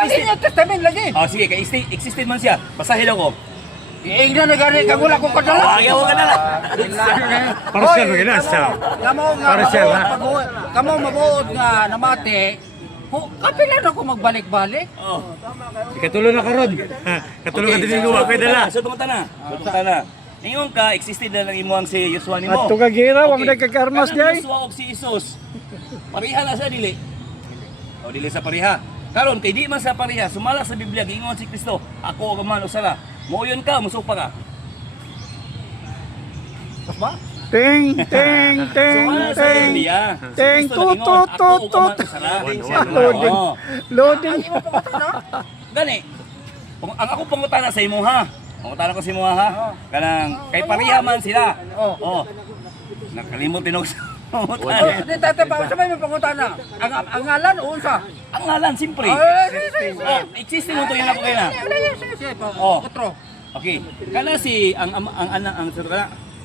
Wala niya testament lagi. Oh, sige, kay existed man siya. Basahin ako. Iingnan na gani kag wala ko kadala. Ayaw ka na lang. Partial ba gina sa? Kamo nga Partial, ha? kamo mabuod nga namati. Kapila na ko magbalik-balik. Oh. Ikatulo na karon. Katulo ka din ko pwede la. So tumunta na. Tumunta na. Ingon ka, existed na lang imo ang si Yosua nimo. At tugagira wa man nagkakarmas Kanang day. Yosua og si Isus. Pareha na sa dili. O dili sa pareha. Karon kay di man sa pareha, sumala sa Biblia giingon si Kristo, ako ang man usara. Moyon ka, musupa ka. Ba? Ting ting ting Sumala sa ting. Biblia. Ting Si Kristo nag-ingon, tut ako tut ang tut. man usara. Loading. Oo. Loading. Gani. Ang ako pangutana sa imo ha. Pangutana ko sa imo ha. Kanang kay pareha man sila. Oh. Nakalimot tinog sa pangutana. Di tate pa sa may pangutana. Ang ngalan unsa? Ang ngalan simpre. Oh, existing mo to yun ako kaya. Oh. Otro. Okay. Kana si ang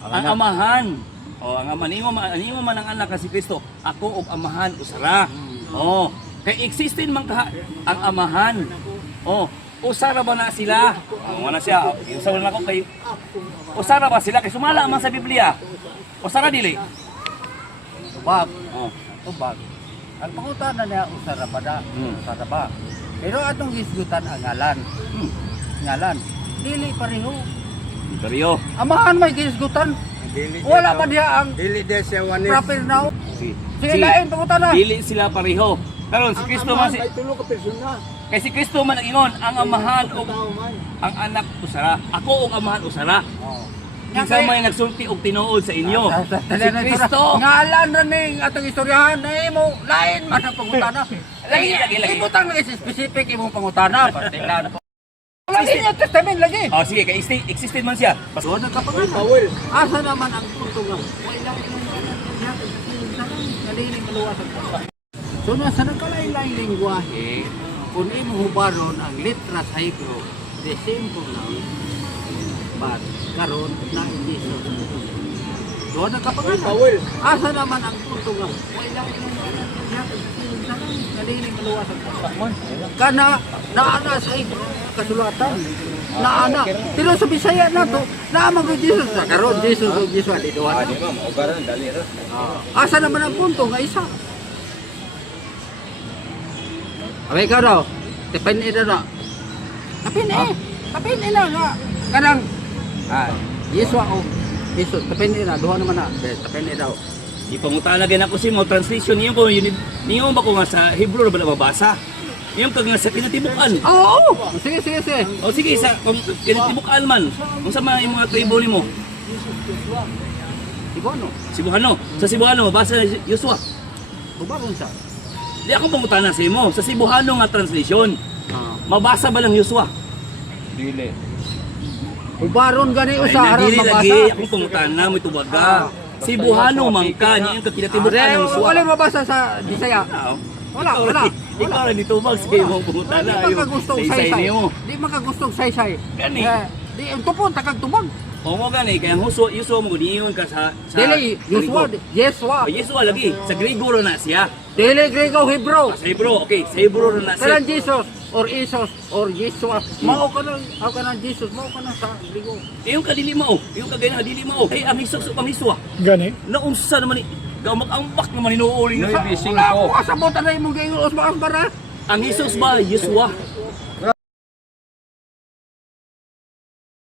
amahan. Oh, ang ama nimo man ang anak si Kristo. Ako og amahan usara. Oh. Kay existing man ka ang amahan. Oh, usara ba na sila? Wala siya. Usara na ko kay usara ba sila kay sumala man sa Biblia. Usara dili. Bag. Oh. Ubag. Ang pangutana niya usara ba da? Usara ba? Pero atong gisgutan ang ngalan. Ngalan. Dili pareho. Pero Amahan may gisgutan. Wala pa diya ang Dili de siya wanis. proper now. si Sige lain pangutana. dili sila pareho. Karon si Kristo man si tulo ka persona. kay si Kristo man ang ingon ang amahan ug ang anak usara. Ako og amahan usara. Kinsa may nagsulti og tinuod sa inyo. Si Kristo. Ngalan na ning atong istoryahan na imo lain man ang pangutana. Lagi. Ibutang na specific imong pangutana. Partilan po. Wala niya testament lagi. Oh sige kay existed man siya. So nagkapangalan. Asa naman ang punto nga? Wala naliling maluwas ang punto. So nasa nagkalain-lain lingwahe, kung imo hubaron ang litra sa Hebrew, the same pronoun, but karon na Jesus. So nagkapangalan. Asa naman ang punto nga? Wala naliling maluwas ang punto. Kana naana sa Hebrew kasulatan. Naana. Pero sa Bisaya na to, naamang ko Jesus na karon Jesus ug Jesus di duha. Asa naman ang punto nga isa? Abay ka daw. Depende na. Depende na nga. Kanang Jesus o Jesus depende na duha naman na. Depende daw. Ipangutana gyud ako si mo translation niyo ko niyo ba ko nga sa Hebrew ba mabasa? Yung kag nga sa kinatibukan. Oo. Sige. O sige sa kung kinatibukan man. Unsa man yung mga tribo nimo? Ibono. Cebuano. Sa Cebuano mabasa ni Yosua. Ubagon sa. Di ako pangutana sa imo sa Cebuano nga translation. Mabasa ba lang Yosua? Ubaron gani Ay, usa aron dili lagi mabasa. akong pangutana mo tubaga. Cebuano man ka niya yung kinatibukan ng Yosua. Wala mabasa sa Bisaya. Wala. Ikaw rin itubag sa imong pangutana. Di makagustong Say-say saysay. niyo. Di makagustong saysay. Gani. Di ang tupon takag tubag. O mo gani kaya Yosua mo niyon ka sa Dili Yosua, Yeswa. O Yosua lagi sa Griego ro na siya. Dili Grego Hebrew. Sa Hebrew, okay, sa Hebrew ro na siya. Kanang Jesus or Isos or Yeswa. Mao ka nang Jesus, mao ka na sa Grego. Yung kadili mo, yung kagaya na dili mo. Ay ang Hesus ug ang Yosua. Gani. Naunsa naman ni gamak-ambak naman inuuli Wala ko kasabot na imong gayon os maas bara. Ang Hesus ba Yosua?